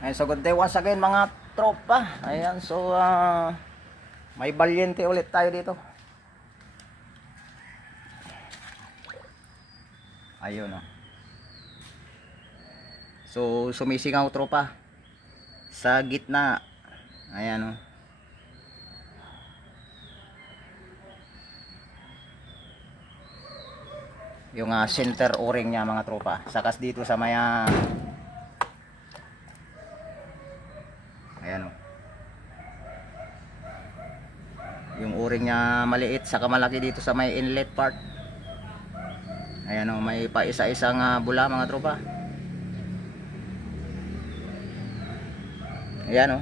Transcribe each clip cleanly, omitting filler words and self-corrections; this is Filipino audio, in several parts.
Ayan, so good day once again mga tropa. Ayan, so may Valiente ulit tayo dito. Ayun oh. So sumisingaw tropa sa gitna. Ayan oh. Yung center o-ring niya mga tropa. Sakas dito sa maya. Ayan o. Yung o-ring niya maliit, saka malaki dito sa may inlet part. Ayan o, may pa isa-isang bula mga tropa. Ayan o.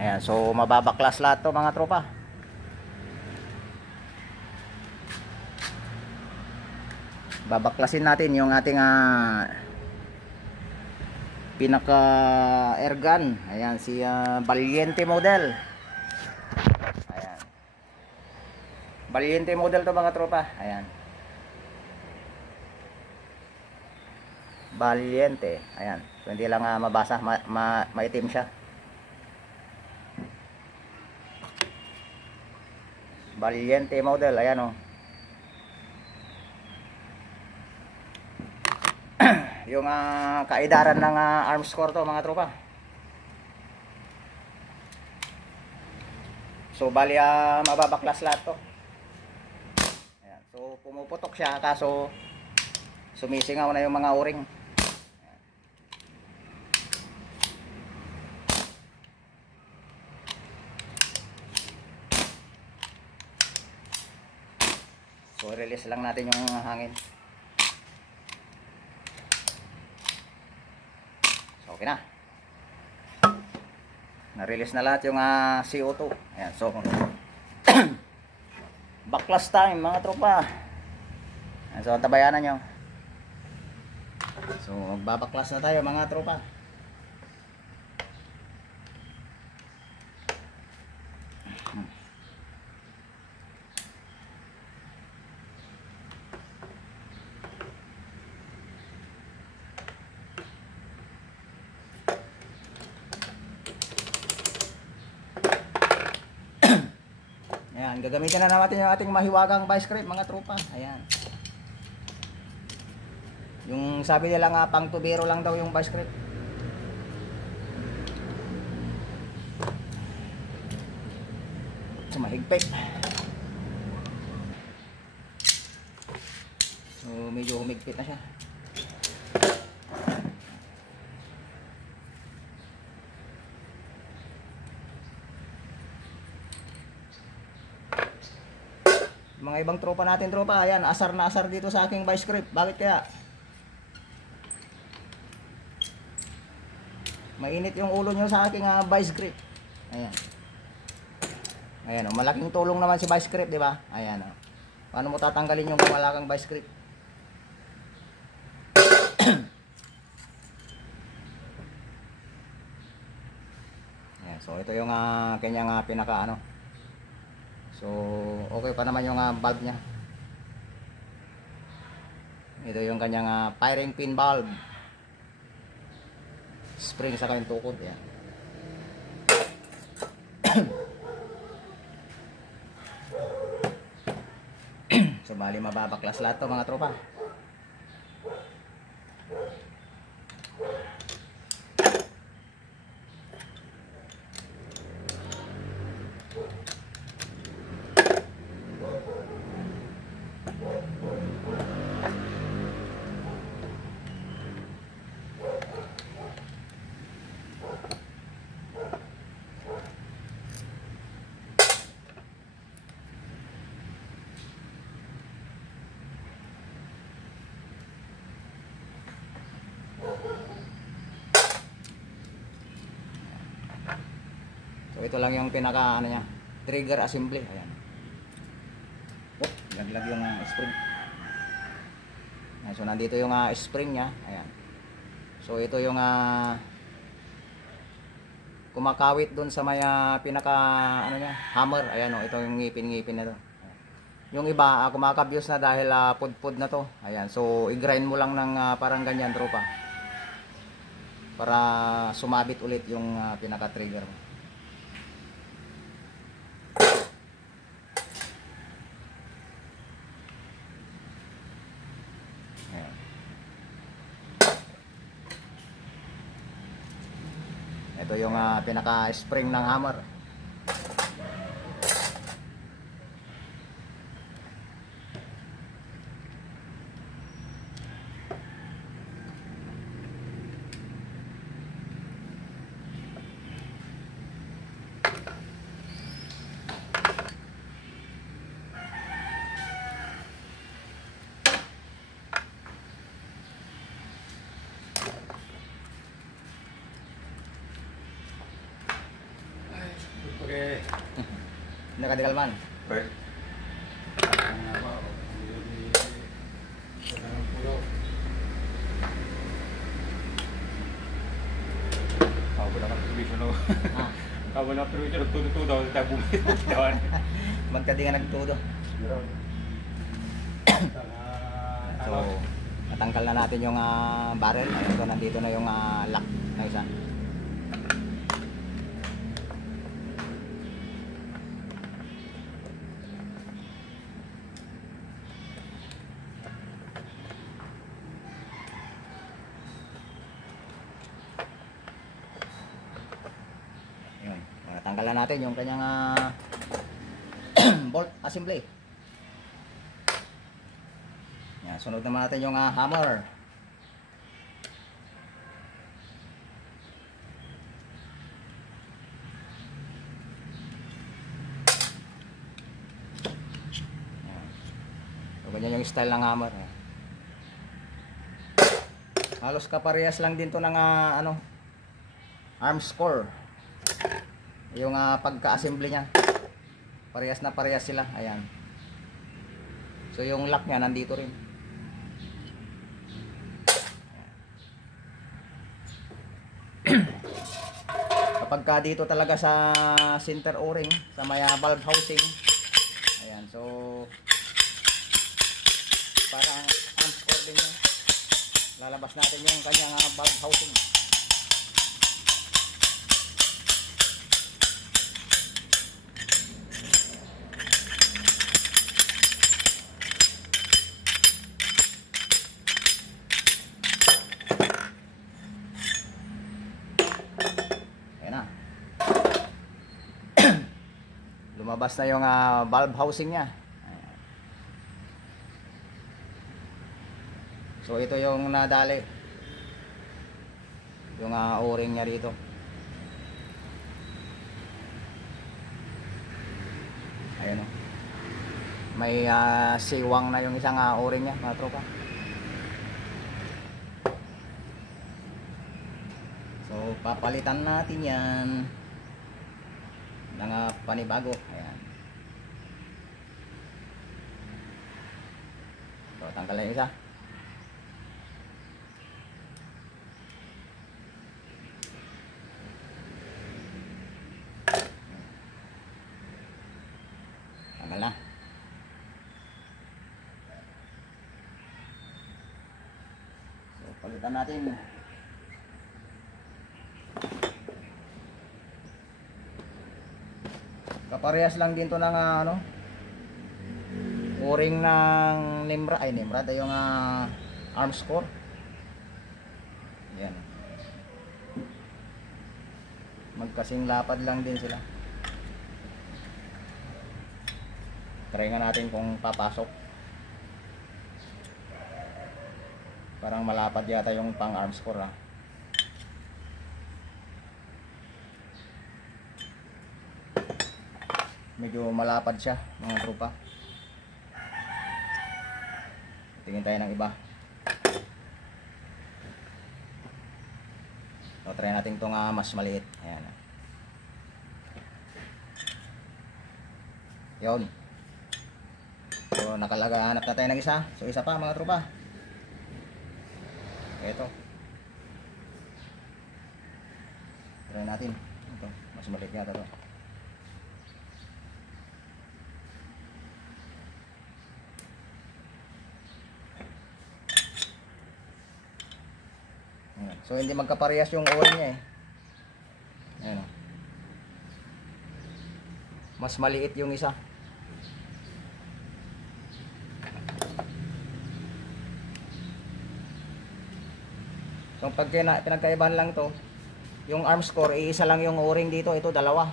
Ayan, so mababaklas lahat to mga tropa. Babaklasin natin yung ating pinaka airgun. Ayan si Valiente model. Ayan, Valiente model to mga tropa. Ayan, Valiente. Ayan, so hindi lang mabasa, maitim siya. Valiente model. Ayan o. Yung kaidaran ng arms core to mga tropa. So bali mababaklas lahat to. Ayan. So pumuputok siya kaso sumisingaw na yung mga o-ring. So release lang natin yung hangin. Okay na. Na-release na lahat yung CO2. Ayan, so baklas time mga tropa. Ayan, so tabayanan nyo. So magbabaklas na tayo mga tropa. Ayan, gagamitin na natin yung ating mahiwagang vice grip mga tropa. Ayan. Yung sabi nila nga pang tubero lang daw yung vice grip. So mahigpit. So medyo humigpit na siya. Mga ibang tropa natin tropa, ayan, asar na asar dito sa aking vice grip. Bakit kaya? Mainit yung ulo nyo sa aking vice grip. Ayan. Ayan, oh, malaking tulong naman si vice grip, di ba? Ayan, oh. Paano mo tatanggalin yung malakang vice grip? Ayan, so ito yung kanyang pinaka ano. So, okay pa naman yung valve niya. Ito yung kanyang firing pin valve. Spring sa kanyang tukod. Yan. So, bali mababaklas lahat to mga tropa. So ito lang yung pinaka ano niya, trigger assembly. Ayan. Oh, laglag yung spring. Ayan, so nandito yung spring niya. Ayan. So ito yung kumakawit doon sa may pinaka ano niya, hammer. Ayan oh, ito yung ngipin-ngipin na to. Ayan. Yung iba, kumakabyos na dahil pudpud na to. Ayan, so i-grind mo lang ng parang ganyan, tropa. Para sumabit ulit yung pinaka-trigger mo. Ayan. Ito yung pinaka-spring ng hammer. Okay. Nakadikalman. Right. Wala kang permission no. Wala kang permission nagtudo daw sa bumit daw. Magkadi nga nagtudo. So, natanggal na natin yung barrel. Ito, nandito na yung lock na isa. Yun. Natanggal na natin yung kanyang bolt assembly. Yan, sunod naman natin yung hammer. Yan. So, ganyan yung style ng hammer. Halos kaparehas lang din to ng arm score. Yung pagka-assembly niya. Parehas na parehas sila. Ayan. So yung lock niya nandito rin. Kapag ka dito talaga sa center o-ring, sa may valve housing. Ayan, so parang arm score din yan. Lalabas natin yung kanyang valve housing. Lumabas na yung valve housing niya. Ayan. So ito yung nadali. Yung o-ring niya dito. Ayan o. May siwang na yung isang o-ring niya, mga tropa. So papalitan natin yan ng panibago. Ayan. So tanggal na yung isa. Tanggal na. So palitan natin. Kaparehas lang din to ng o-ring ng Nimrod. Ay, Nimrod ay yung arm score. Yan. Magkasing lapad lang din sila. Try nga natin kung papasok. Parang malapad yata yung pang arm score . Medyo malapad siya, mga tropa. Tingin tayo ng iba. So try natin itong mas maliit. Ayan. Yun. So hanap na tayo ng isa. So isa pa, mga tropa. Ito. Try natin. Ito, mas maliit yata ito. So hindi magkaparehas yung o-ring niya eh. Ayan o. Mas maliit yung isa. So pag pinagkaibahan lang to, yung arms core, isa lang yung o-ring dito, ito dalawa.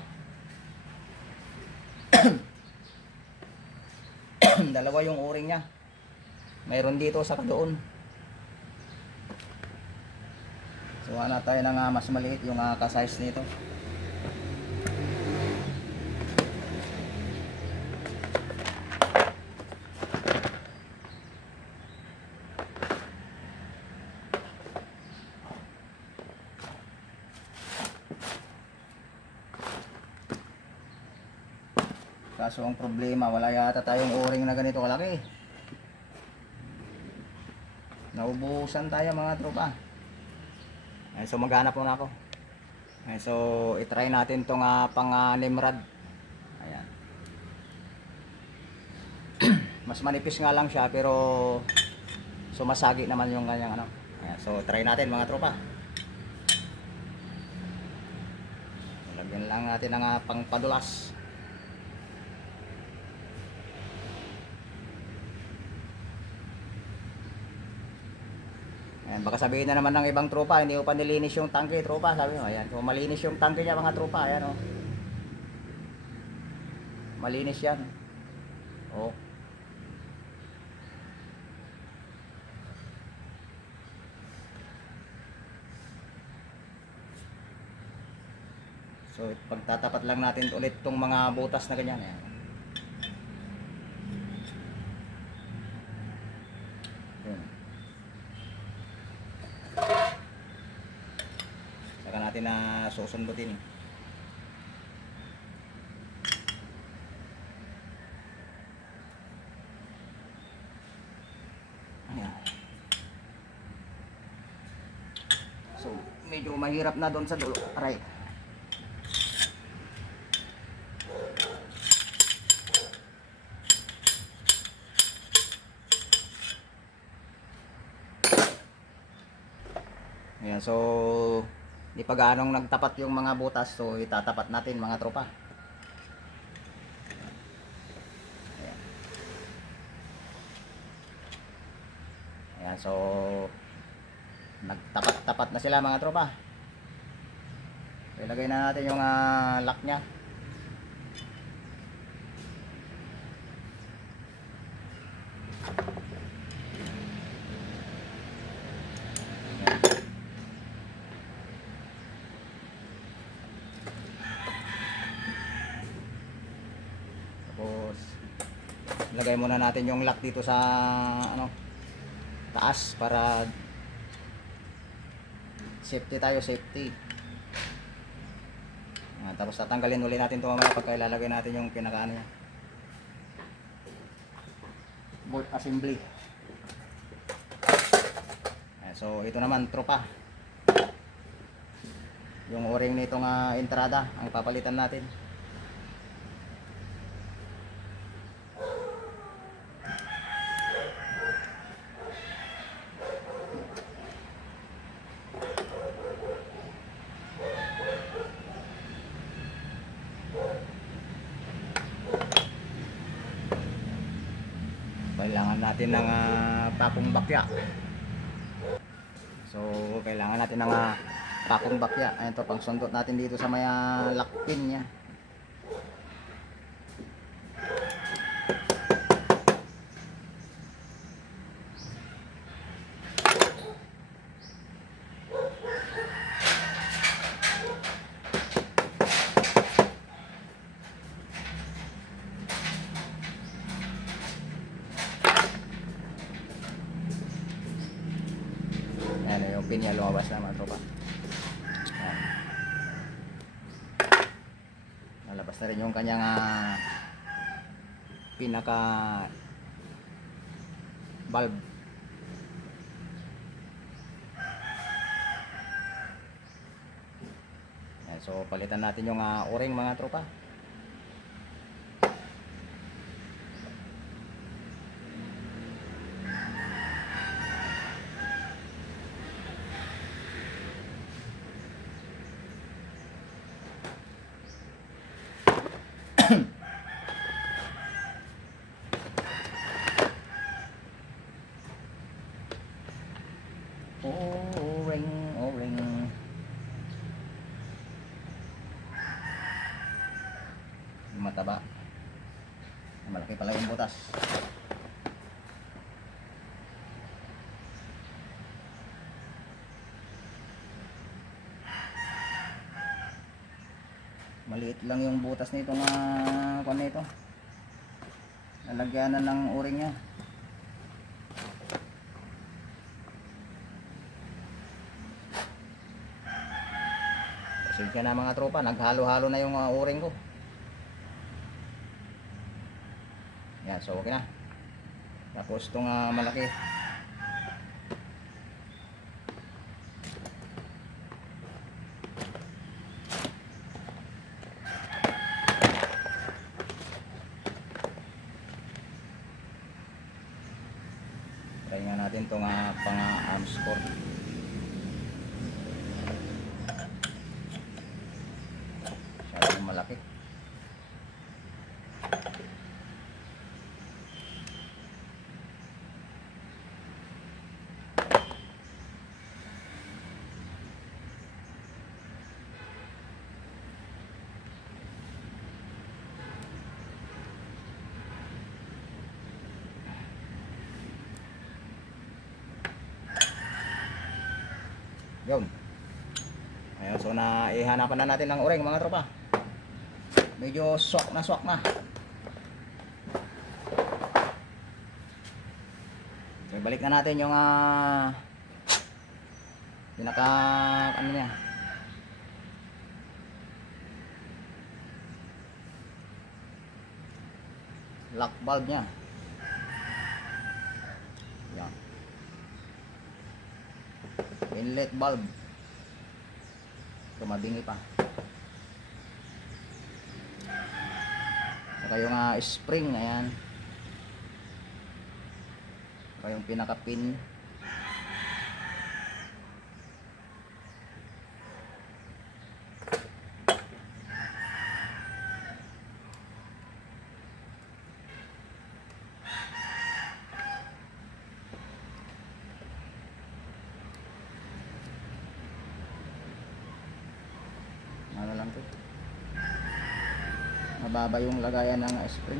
Dalawa yung o-ring niya. Mayroon dito sa doon. So hanap tayo ng mas maliit yung ka-size nito. Kaso ang problema, wala yata tayong o-ring na ganito kalaki. Naubusan tayo mga tropa. Ay, so maghanap muna ako. Ay, so i-try natin tong pang Nimrod. Ayan. Mas manipis nga lang siya pero sumasagi naman yung kanyang ano. Ayan, so try natin mga tropa. Lagyan lang natin ng pang padulas. Ayan, baka sabihin na naman ng ibang tropa, hindi ko pa nilinis yung tangke, tropa. Sabi mo, ayan, so malinis yung tangke niya mga tropa. Ayan o. Malinis yan. O. So pagtatapat lang natin ulit tong mga butas na ganyan. Ayan. Saka natin na susundutin. Ayan. So medyo mahirap na doon sa dulo. Aray. Ayan, so di pa gaanong nagtapat yung mga butas, so itatapat natin mga tropa. Ayan. Ayan, so nagtapat-tapat na sila mga tropa. Ilagay na natin yung lock nya. Tapos lagay muna natin yung lock dito sa ano, taas para safety tayo, safety. Tapos tatanggalin ulit natin ito mamaya pagka ilalagay natin yung pinakaano niya, bolt assembly. So ito naman tropa, yung o-ring nitong entrada ang papalitan natin. Kailangan natin ng pakong bakya. So kailangan natin ng pakong bakya. Ayan to, pang sundot natin dito sa may lock pin nya. Ayan yung pin niya, lumabas na mga tropa. Ayan. Nalabas na rin yung kanyang pinaka valve. Ayan, so palitan natin yung o-ring mga tropa. O-ring, o-ring. Yung mataba. Malaki pala yung butas. Maliit lang yung butas nito nga kung nito. Lalagyanan ng o-ring niya. Pasensya na mga tropa, naghalo-halo na yung o-ring ko. Yan, so okay na. Tapos itong malaki. Try nga natin itong pang-arms core. Masyadong malaki. Yun. Ayun, so ihanapan na natin ng o-ring mga tropa. Medyo swak na swak na. So balik na natin yung pinaka ano niya. Lock valve niya. Yan. Inlet valve. Tumabingi pa. Saka yung spring, ayan. Saka yung pinaka pin. Ano lang to, mababa yung lagayan ng spring.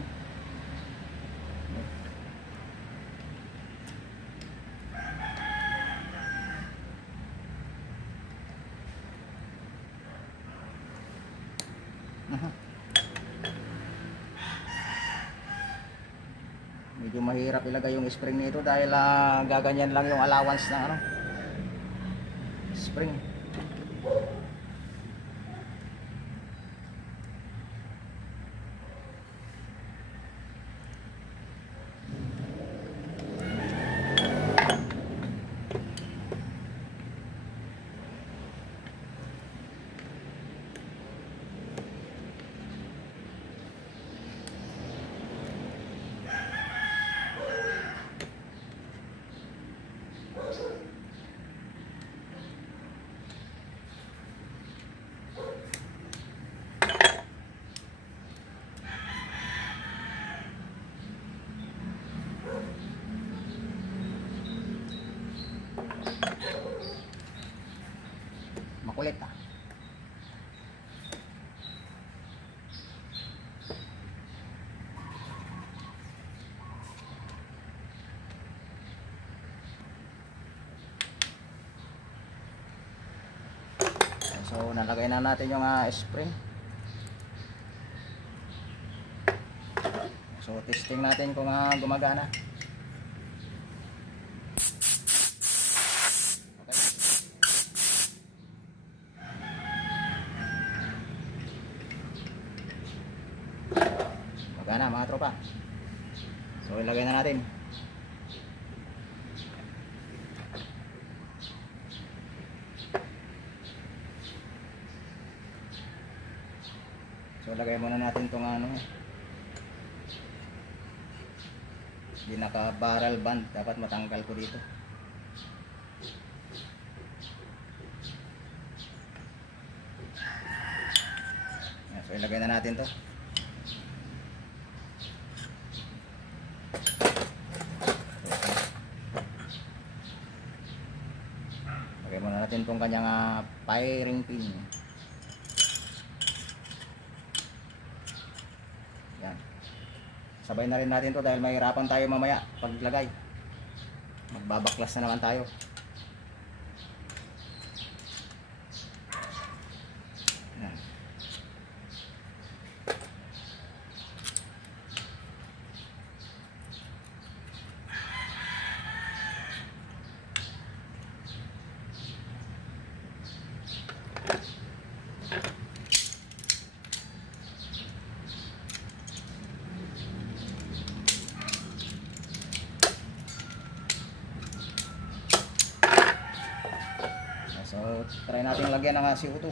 Medyo mahirap ilagay yung spring nito dahil gaganyan lang yung allowance ng spring. Makulit So nalagay na natin yung spring. So testing natin kung gumagana. Magana mga tropa. So ilagay na natin. So lagay muna natin itong hindi naka barrel band, dapat matanggal ko dito. So ilagay na natin to. Lagay muna natin itong kanyang firing pin. Yan. Sabay na rin natin to dahil mahirapan tayo mamaya paglagay. Magbabaklas na naman tayo. Yan. So, try natin lagyan ng CO2.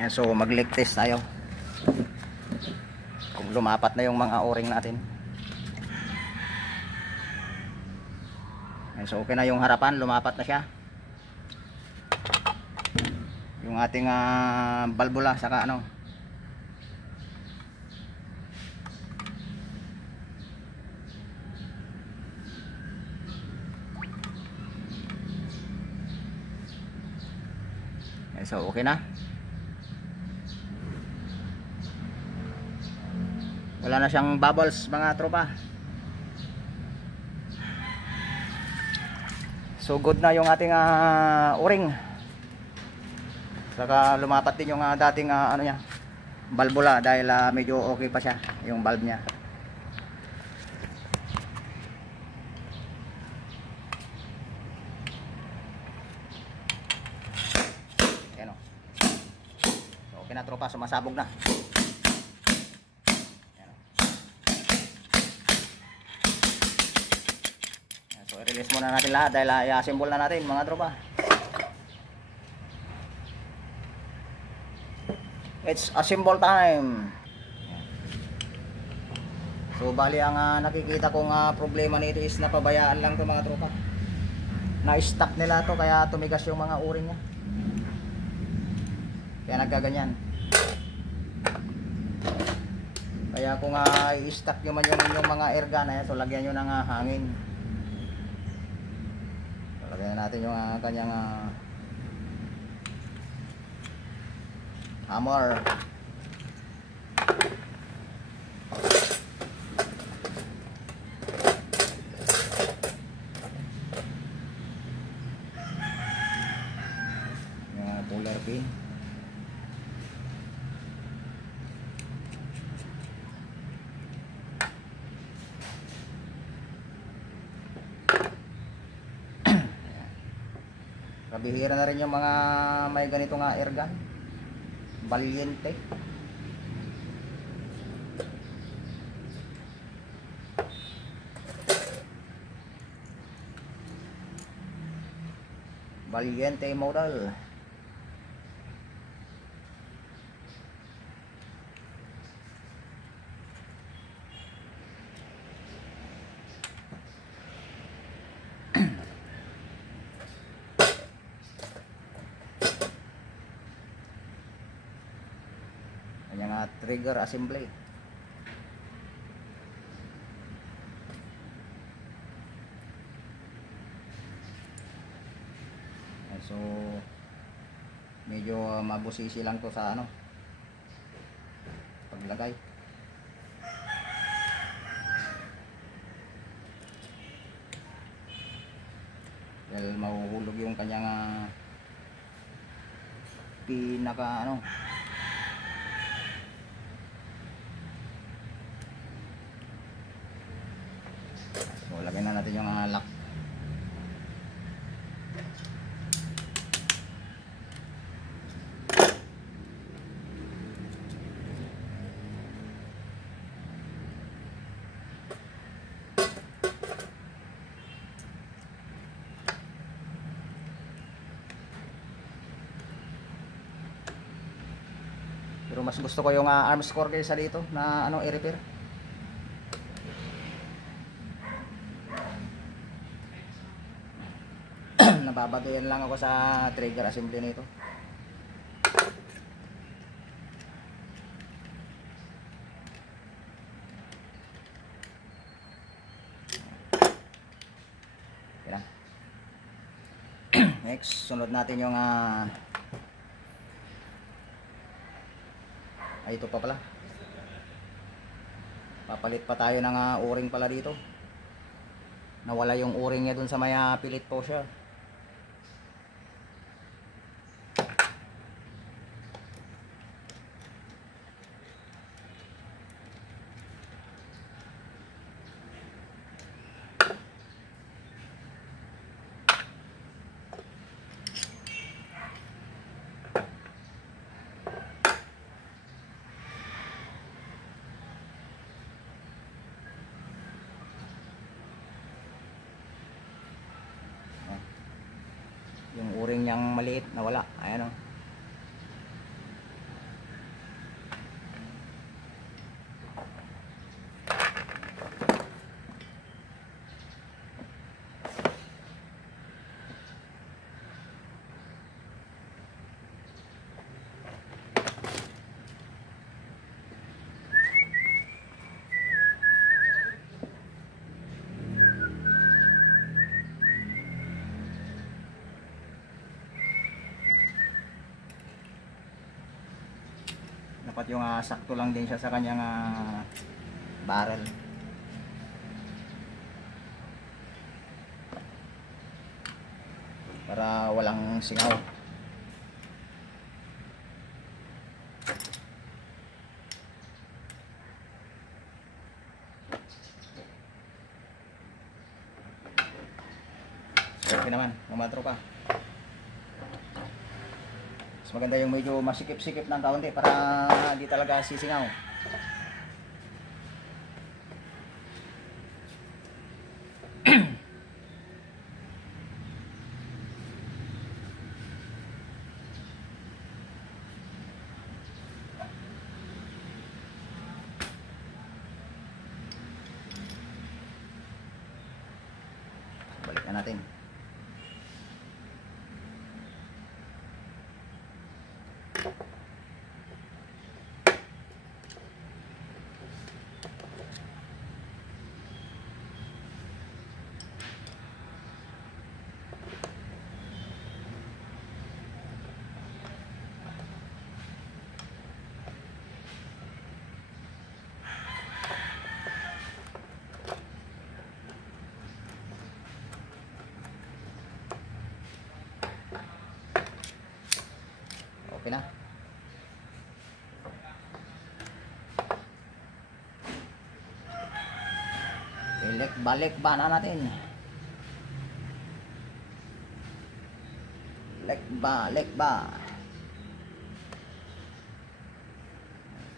Yan, so mag-leak test tayo. Kung lumapat na yung mga o-ring natin. Yan, so okay na yung harapan, lumapat na siya. Yung ating balbula saka ano. So okay na. Wala na siyang bubbles mga tropa. So good na yung ating o-ring. Saka lumapat din yung dating ano niya, balbula dahil medyo okay pa siya yung valve niya. Ayan o. So okay na tropa, sumasabog na. Ayan o. Ayan, so i-release muna natin lahat dahil i-assemble na natin mga tropa. It's assemble time. So bali ang nakikita kong problema nito is napabayaan lang to mga tropa. Na-stuck nila to kaya tumigas yung mga o-ring niya. Kaya nagkaganyan. Kaya kung i-stuck nyo man yung mga air gun, so lagyan nyo ng hangin. So, lagyan natin yung kanyang hammer. Yung puller pin. Kabihira na rin yung mga may ganito nga air gun. Valiente. Valiente model. Kanyang trigger assembly. So medyo mabusisi lang to sa ano paglagay. Dahil mahuhulog yung kanyang pinaka ano. So lagyan na natin yung lock. Pero mas gusto ko yung arms core kaysa dito na ano i-repair. Babaguhin lang ako sa trigger assembly nito. Okay na. Next, sunod natin yung ay, ito pa pala. Papalit pa tayo ng o-ring pala dito. Nawala yung o-ring niya dun sa may pilit pusher. Yung o-ring niyang maliit nawala. Ayan o. Dapat yung sakto lang din siya sa kanyang barrel. Para walang singaw. So, okay naman, mga tropa. Maganda yung medyo masikip-sikip ng kaunti para di talaga sisingaw. Balik na natin. Okay na. Balik ba na natin? Lek ba.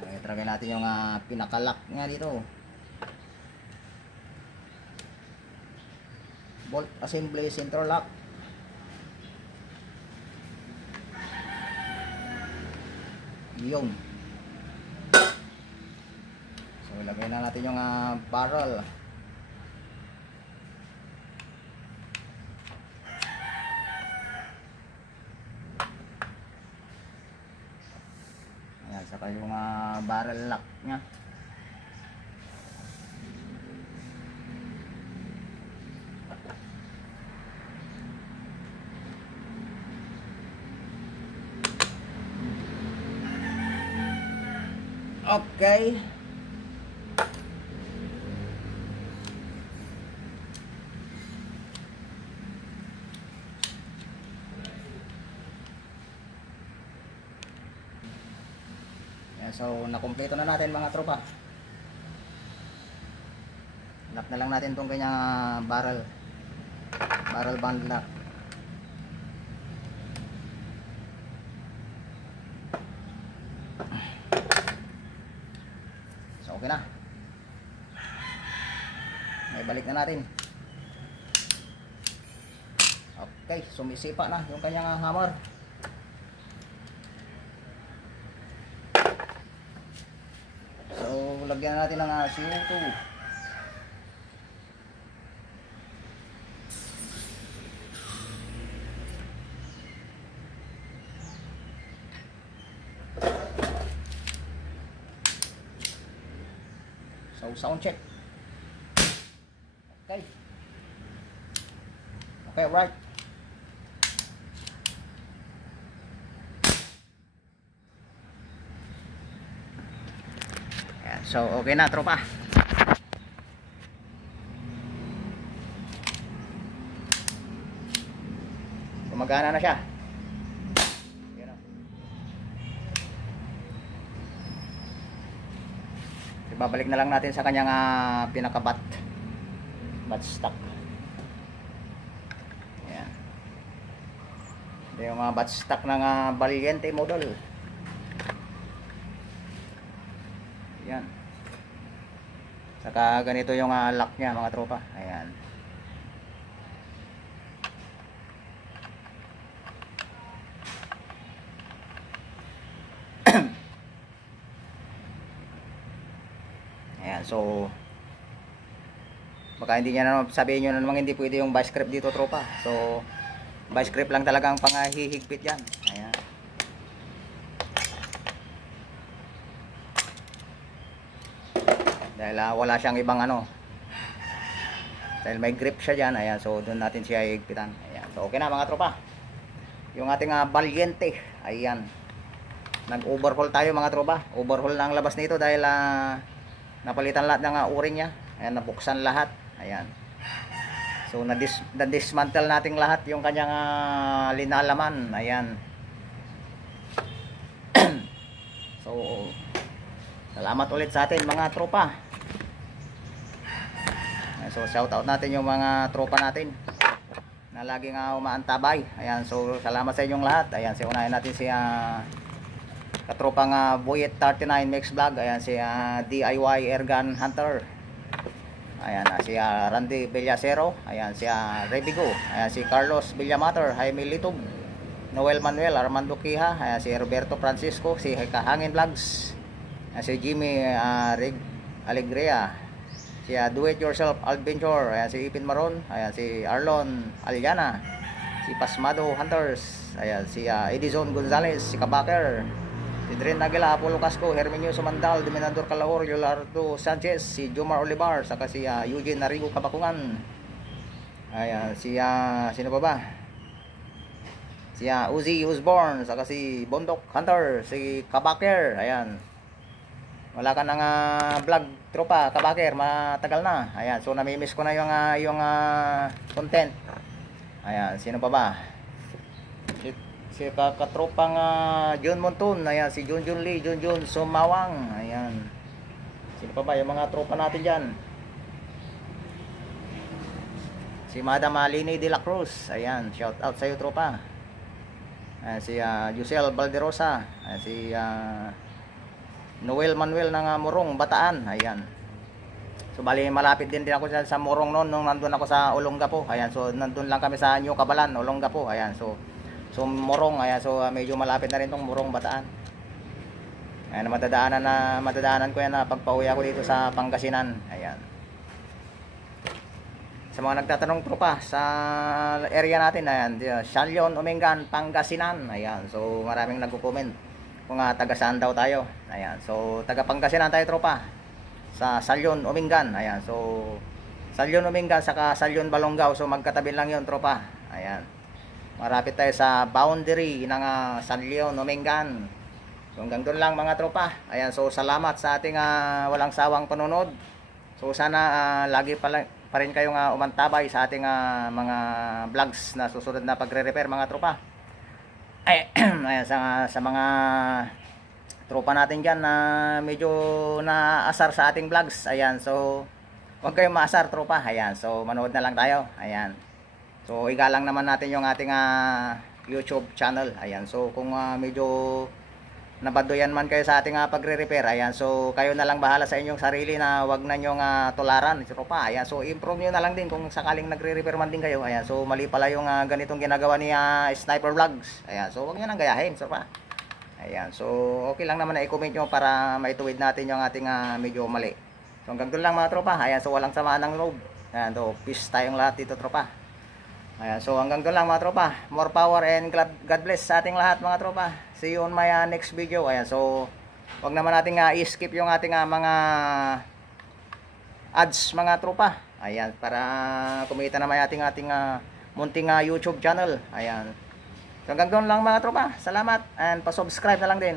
Try natin yung pinaka-lock nga dito. Bolt assembly center lock. Yung. So ilagay na natin yung barrel. Ayan, saka yung barrel lock nya. Okay. Yan, so nakumpleto na natin mga tropa. Lock na lang natin tong kanyang barrel band lock. Okay na. May balik na natin. Okay, sumisipa na yung kanyang hammer. So, lagyan na natin ng CO2. sound check. Okay. Okay, right. Ayan, so okay na tropa. Gumagana na siya. Ayan o. Ibabalik na lang natin sa kanyang pinaka-bat stock. Ayan. Ito yung bat stock ng Valiente model. Ayan. Saka ganito yung lock niya mga tropa. Ayan. Ayan, so baka hindi niya na sabihin nyo na naman hindi pwede yung vice grip dito tropa. So vice grip lang talaga ang panghihigpit yan. Ayan. Dahil wala siyang ibang dahil may grip siya dyan. Ayan, so doon natin siya hihigpitan. Ayan, so okay na mga tropa. Yung ating Valiente. Ayan, nag-overhaul tayo mga tropa. Overhaul na ang labas nito dahil napalitan lahat ng o-ring niya. Ayan, nabuksan lahat. Ayan. So na-dismantle natin lahat yung kanyang linalaman. Ayan. So salamat ulit sa atin mga tropa. Ayan, so shout out natin yung mga tropa natin na laging umaantabay. Ayan, so salamat sa inyong lahat. Ayan, so unahin natin si katropang Boyet 39 Mix Vlog. Ayan, si DIY Airgun Hunter. Ayan, si Randy Villacero. Ayan, si Rebigo. Ayan, si Carlos Villamater, Jaime Litog, Noel Manuel, Armando Quija. Ayan, si Roberto Francisco, si Kahangin Vlogs. Ayan, si Jimmy Alegria, si Do It Yourself Adventure. Ayan, si Ipin Maron. Ayan, si Arlon Aliana, si Pasmado Hunters. Ayan, si Edison Gonzalez, si Kabaker, si Dren Aguila, Apollo Casco, Herminio Sumandal, Dominador Calahor, Yolardo Sanchez, si Jomar Olivar, saka si Eugene Narigo Kabakungan. Ayan, si sino pa ba? Si Uzi Osborne, saka si Bondok Hunter, si Kabaker. Ayan, wala ka nang vlog tropa Kabaker, matagal na. Ayan, so namimiss ko na yung content. Ayan, sino pa ba? Si katropang John Monton. Ayan, si John Lee, John Sumawang. Ayan, sino pa ba yung mga tropa natin dyan? Si Madam Alini de la Cruz. Ayan, shout out sa iyo tropa. Ayan, si Yusel Balderosa. Ayan, si Noel Manuel ng Morong Bataan. Ayan, so bali malapit din ako sa Morong noon nung nandun ako sa Olongapo. Ayan, so nandun lang kami sa New Cabalan, Olongapo. Ayan, so Morong. Ayan, so medyo malapit na rin tong Morong Bataan. Ayan, madadaanan ko yan na pagpauwi ako dito sa Pangasinan. Ayan, sa mga nagtatanong tropa sa area natin. Ayan, Salion, Umingan, Pangasinan. Ayan, so maraming nagko-comment kung taga saan daw tayo. Ayan, so taga Pangasinan tayo tropa, sa Salion, Umingan. Ayan, so Salion, Umingan saka Salion, Balongaw, so magkatabi lang yon tropa. Ayan, marapit tayo sa boundary ng Salion, Umingan. So hanggang doon lang mga tropa. Ayan, so salamat sa ating walang sawang panunod. So sana lagi pa rin kayong umantabay sa ating mga vlogs na susunod na pagre-repair mga tropa. Ayan, sa mga tropa natin dyan na medyo naasar sa ating vlogs. Ayan, so huwag kayong maasar tropa. Ayan, so manood na lang tayo. Ayan, so igalang naman natin yung ating YouTube channel. Ayan, so kung medyo nabadoyan man kayo sa ating pagre-repair, ayan, so kayo na lang bahala sa inyong sarili na wag na nyong tularan tropa. Ayan, so improve nyo na lang din kung sakaling nagre-repair man din kayo. Ayan, so mali pala yung ganitong ginagawa ni Sniper Vlogs. Ayan, so wag nyo nang gayahin tropa. Ayan, so okay lang naman na i-comment nyo para maituwid natin yung ating medyo mali. So hanggang doon lang mga tropa. Ayan, so walang samaan ng loob. Ayan, so peace tayong lahat dito tropa. Ayan, so hanggang doon lang mga tropa. More power and God bless sa ating lahat mga tropa. See you on my next video. Ayan, so wag naman natin i-skip yung ating mga ads mga tropa. Ayan, para kumita naman ating munting YouTube channel. Ayan. So, hanggang doon lang mga tropa. Salamat and pa-subscribe na lang din.